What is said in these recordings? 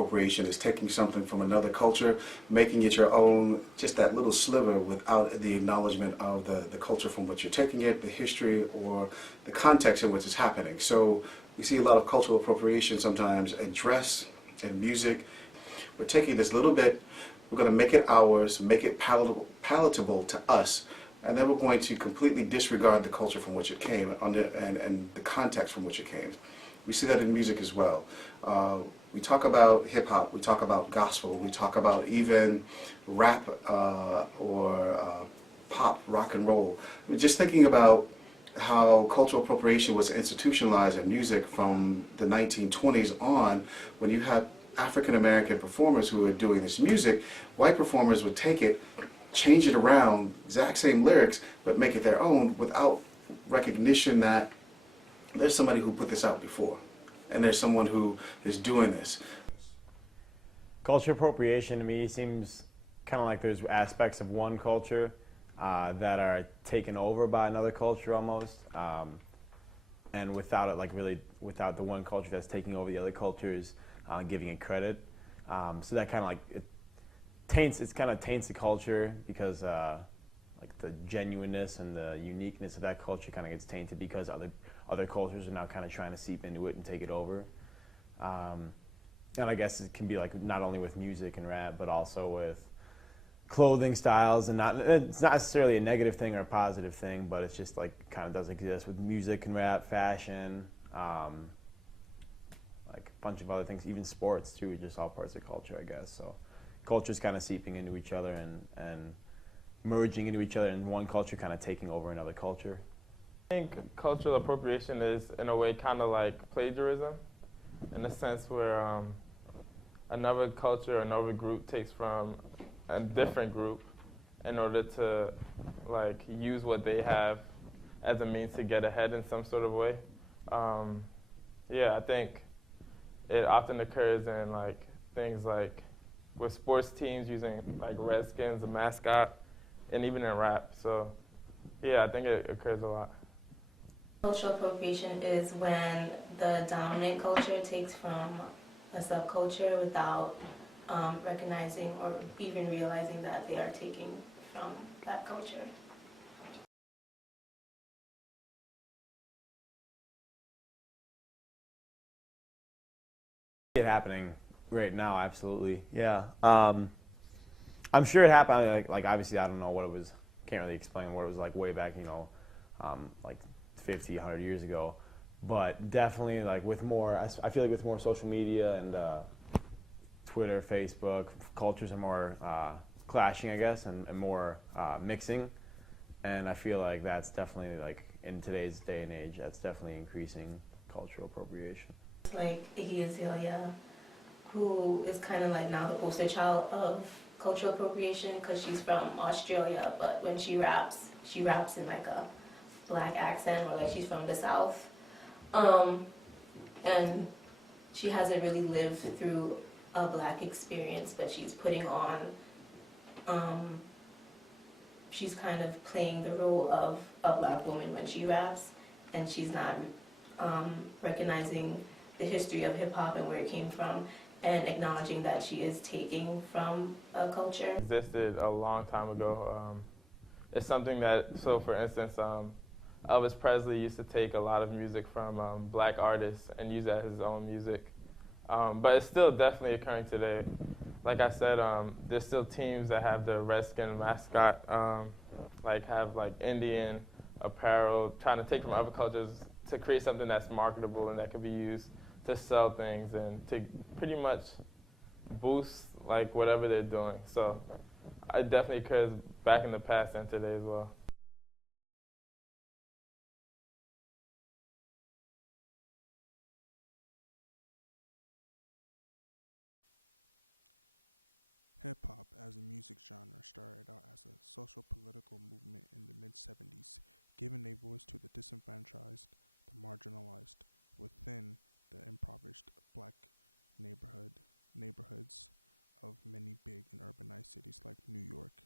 appropriation is taking something from another culture, making it your own, just that little sliver without the acknowledgement of the culture from which you're taking it, the history, or the context in which it's happening. So we see a lot of cultural appropriation sometimes in dress and music. We're taking this little bit, we're going to make it ours, make it palatable to us, and then we're going to completely disregard the culture from which it came and the context from which it came. We see that in music as well. We talk about hip-hop, we talk about gospel, we talk about even rap or pop, rock and roll. I mean, just thinking about how cultural appropriation was institutionalized in music from the 1920s on, when you had African American performers who were doing this music, white performers would take it, change it around, exact same lyrics, but make it their own without recognition that there's somebody who put this out before, and there's someone who is doing this. Culture appropriation to me seems kind of like there's aspects of one culture that are taken over by another culture almost, and without it, like really without the one culture that's taking over the other cultures giving it credit. So that kind of like it kind of taints the culture because like the genuineness and the uniqueness of that culture kind of gets tainted because other cultures are now kind of trying to seep into it and take it over. And I guess it can be like not only with music and rap, but also with clothing styles, and it's not necessarily a negative thing or a positive thing, but it's just like kind of does exist with music and rap, fashion, like a bunch of other things, even sports too, just all parts of culture, I guess. So culture's kind of seeping into each other and merging into each other, and one culture kind of taking over another culture. I think cultural appropriation is, in a way, kind of like plagiarism, in a sense where another culture, another group takes from a different group in order to like use what they have as a means to get ahead in some sort of way. Yeah, I think it often occurs in like things like with sports teams using like Redskins, the mascot, and even in rap. So yeah, I think it occurs a lot. Cultural appropriation is when the dominant culture takes from a subculture without recognizing or even realizing that they are taking from that culture. It happening right now, absolutely. Yeah, I'm sure it happened. Like obviously, I don't know what it was. Can't really explain what it was like way back. You know, like 50, 100 years ago. But definitely, like with more, I feel like with more social media and Twitter, Facebook, cultures are more clashing, I guess, and more mixing. And I feel like that's definitely, like, in today's day and age, that's definitely increasing cultural appropriation. It's like Iggy Azalea, who is kind of like now the poster child of cultural appropriation because she's from Australia, but when she raps in like a black accent, or like she's from the South. And she hasn't really lived through a black experience, but she's putting on, she's kind of playing the role of a black woman when she raps, and she's not recognizing the history of hip-hop and where it came from, and acknowledging that she is taking from a culture. It existed a long time ago. It's something that, so for instance, Elvis Presley used to take a lot of music from black artists and use that as his own music. But it's still definitely occurring today. Like I said, there's still teams that have the Redskin mascot, like have like Indian apparel, trying to take from other cultures to create something that's marketable and that can be used to sell things and to pretty much boost like whatever they're doing. So it definitely occurs back in the past and today as well. Hip-hop as a music genre started out as a social political movement in the mid-70s, giving a voice to the disenfranchised, the marginalized, within the impoverished black neighborhoods of many big and urbanized cities like New York.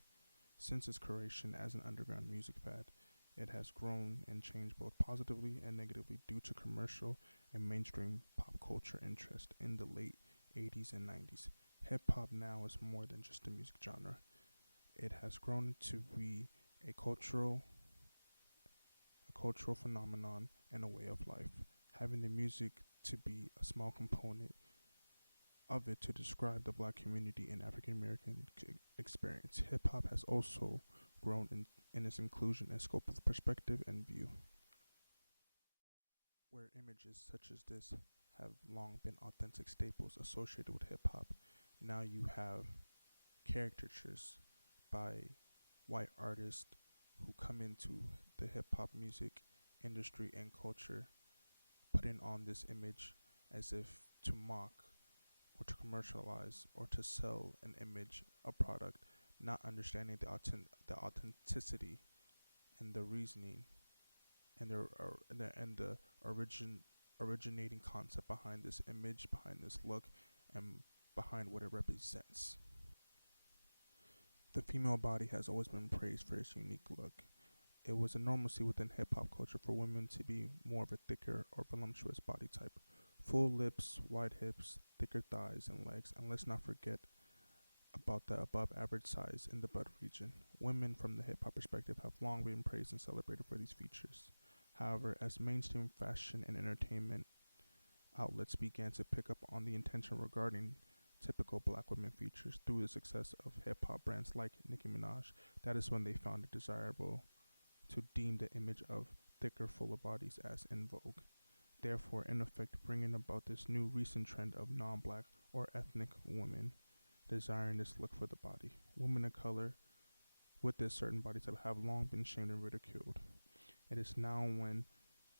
Since its creation as an underground music fad, it has grown and changed both positively and negatively due to commercial and mainstream pop culture interest in the late 80s, and 90s. Hip hop now is more than just a music genre. It has grown to be a cultural phenomenon and a way of life, having the music to be a small component of it to describe the black community and African American experience. Hip hop has also grown in its inclusion and scope of perspective and view, where images such as this have long been authentic staples associated with hip hop. Now you have caricatures by white artists who come into the hip hop music industry and culture, putting on this image as if to mock or to commercialize or to sell an image, a product, not understanding the authenticity and the reasoning and the originating concept behind this image, behind this look, and behind what it represents. The female body has always been praised for its unique look. It was a normalcy within hip hop culture for women to be more of a thicker or voluptuous body type. Full lips, wide hips, thicker thighs and legs, and let's not forget about the above average size in the butt region. Women from the hip hop perspective have long been praised and celebrated for these features. However, as mainstream fashion and entertainment outlets began to pick up on the intention regarding typical black women features through the success of hip hop brands like Nicki Minaj, that is when they found it desirable to deem the image of thicker, fuller bodies as in vogue. Therefore, in effect, bringing about this new recent trend of non-black or ethnic women desiring this look for the body. Women of color with this certain body type have long been shamed and ridiculed. It is now when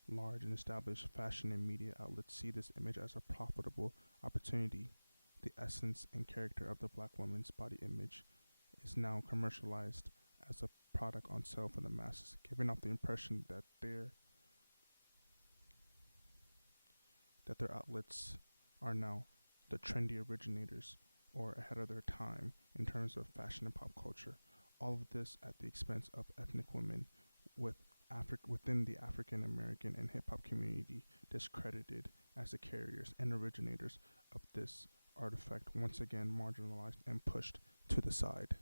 large and established fashion and media outlets see this image as a profitable opportunity. The essence and character of the black woman's body image is now commercialized as a product on sale for the masses, giving off the impression that their outlets are now the trendy originators or ahead of their time in terms of fashion and pop culture. All of this at the expense of ethnic women within the African American and hip hop community, discredited as the carriers and originators of this artifact, once again marginalized and pushed to the side.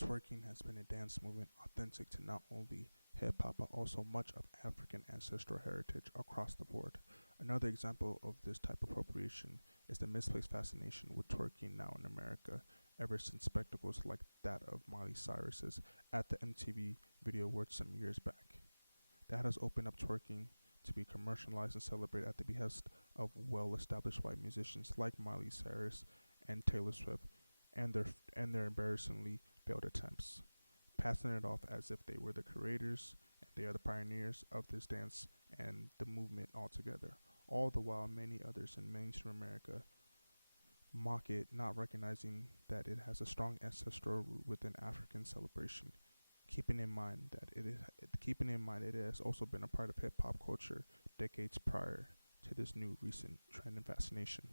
Twerking has been a dance movement authentic to not only hip hop but also much of African ancestral heritage across the board. Another example of this type of appropriation is the misplaced fascination with twerking now in America, ever since spectacles like that of Miley Cyrus's at the MTV Video Awards some years back. That has opened up twerking to be commercialized and celebrated at the behest of well-established white musicians like Miley Cyrus and Taylor Swift, and their embarrassingly failed attempts, passing it off as if they were the creators and they are the pioneers of this dance and the movement altogether. All the while, many others in mainstream America mock it, not recognizing that it has a strong ancestral root within African celebration. Keeping in mind it has also been a part of hip hop culture decades prior to this new recent trend and fascination.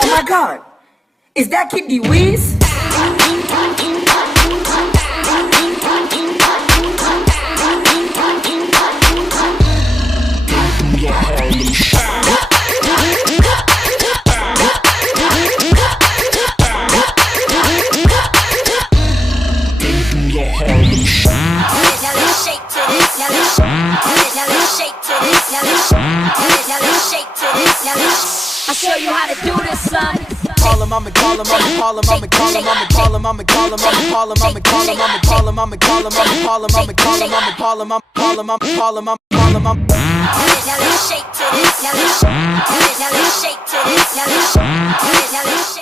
Oh my God, is that Kid Wiz? I'll show you how to do this, son. Call him, I'ma call him, I'ma call him, I'ma call him, I'ma call him, I'ma call him, I'ma call him, I'ma call him, I'ma call him, I'ma call him, I'ma call him, I'ma call him, I'ma call him, I'ma call him, I'ma call him, I'ma call him, I'ma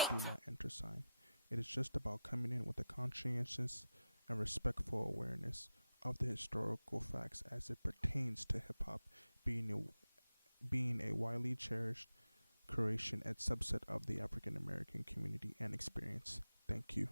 do not enter sign. It is just about coming in with a conscientious and respectful awareness of the historical facts as it pertains to hip hop, being a widely cherished creation and subset of the African American community and experience. Thank you.